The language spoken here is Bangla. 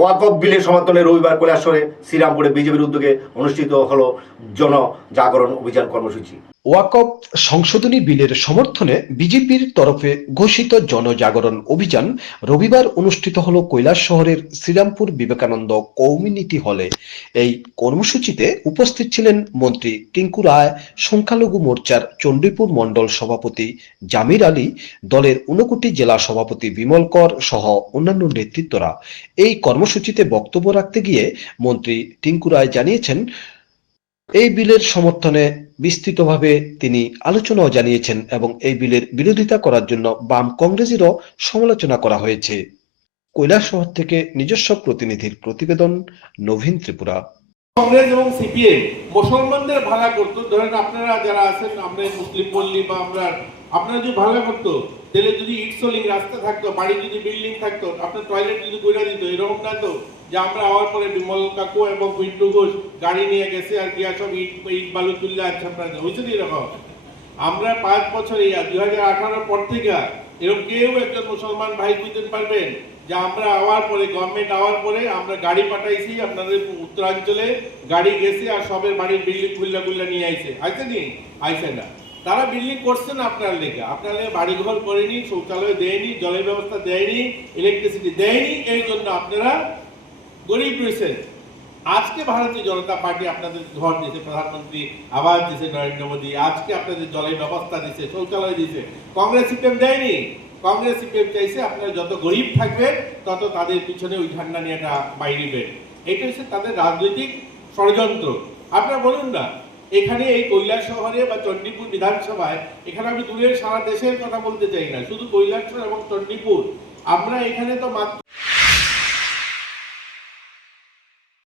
ওয়াকফ বিলের সমর্থনে রবিবার কৈলাসরে শ্রীরামপুরে বিজেপির উদ্যোগে অনুষ্ঠিত হলো জনজাগরণ অভিযান কর্মসূচি। ওয়াকফ সংশোধনী বিলের সমর্থনে বিজেপির তরফে ঘোষিত জনজাগরণ অভিযান রবিবার অনুষ্ঠিত হল কৈলাস শহরের শ্রীরামপুর বিবেকানন্দ কমিউনিটি হলে। এই কর্মসূচিতে উপস্থিত ছিলেন মন্ত্রী টিঙ্কু রায়, সংখ্যালঘু মোর্চার চণ্ডীপুর মণ্ডল সভাপতি জামির আলী, দলের ঊনকোটি জেলা সভাপতি বিমল কর সহ অন্যান্য নেতৃত্বরা। এই কর্মসূচিতে বক্তব্য রাখতে গিয়ে মন্ত্রী টিঙ্কু রায় জানিয়েছেন এই বিলের সমর্থনে বিস্তৃতভাবে তিনি আলোচনাও জানিয়েছেন এবং এই বিলের বিরোধিতা করার জন্য বাম কংগ্রেসেরও সমালোচনা করা হয়েছে। কৈলাস শহর থেকে নিজস্ব প্রতিনিধির প্রতিবেদন নবীন ত্রিপুরা। কংগ্রেস এবং সিপিএম মুসলমানদের ভাড়া করতো। ধরেন আপনারা যারা আছেন, আমরা মুসলিম পল্লী বা আমরা, আপনারা যদি ভাড়া করতো, তাহলে যদি ইট সোলিং রাস্তা থাকতো, বাড়ি যদি বিল্ডিং থাকতো, আপনার টয়লেট যদি করে দিত, এরকম না তো? যে আমরা আওয়ার পরে বিমল কাকু এবং পিন্টু ঘোষ গাড়ি নিয়ে গেছে আর গিয়া সব ইট ইট বালু তুললে আছে আপনার হয়েছে এরকম আমরা পাঁচ বছর এই দুই হাজার আঠারোর পর থেকে এরকম কেউ একজন মুসলমান ভাই বুঝতে পারবেন যে আমরা আওয়ার পরে গভর্নমেন্ট আওয়ার পরে আমরা গাড়ি পাঠাইছি আপনাদের উত্তরাঞ্চলে, গাড়ি গেছে আর সবের বাড়ির বিল্ডিং খুল্লা খুল্লা নিয়ে আইছে। আইছে নি? আইছে না। তারা বিল্ডিং করছে না আপনার লেগে। আপনার লেগে বাড়ি ঘর করেনি, শৌচালয় দেয়নি, জলের ব্যবস্থা দেয়নি ইলেকট্রিসিটি দেয়নি, এই জন্য আপনারা গরিব রয়েছেন। আজকে ভারতীয় জনতা পার্টি আপনাদের ঘর দিয়েছে, প্রধানমন্ত্রী আবাস দিয়েছে, নরেন্দ্র মোদী। আজকে আপনাদের জলের ব্যবস্থা দিয়েছে, শৌচালয় দিয়েছে। কংগ্রেস সিপিএম দেয়নি। কংগ্রেস সিপিএম চাইছে আপনারা যত গরিব থাকবেন, তত তাদের পিছনে ওই ঝান্ডা নিয়ে একটা বাইরিবেন এটা হচ্ছে তাদের রাজনৈতিক ষড়যন্ত্র। আপনারা বলুন না, এখানে এই কৈলাস শহরে বা চণ্ডীপুর বিধানসভায়, এখানে আমি দূরের সারা দেশের কথা বলতে চাই না, শুধু কৈলাসহর এবং চণ্ডীপুর। আমরা এখানে তো মাত্র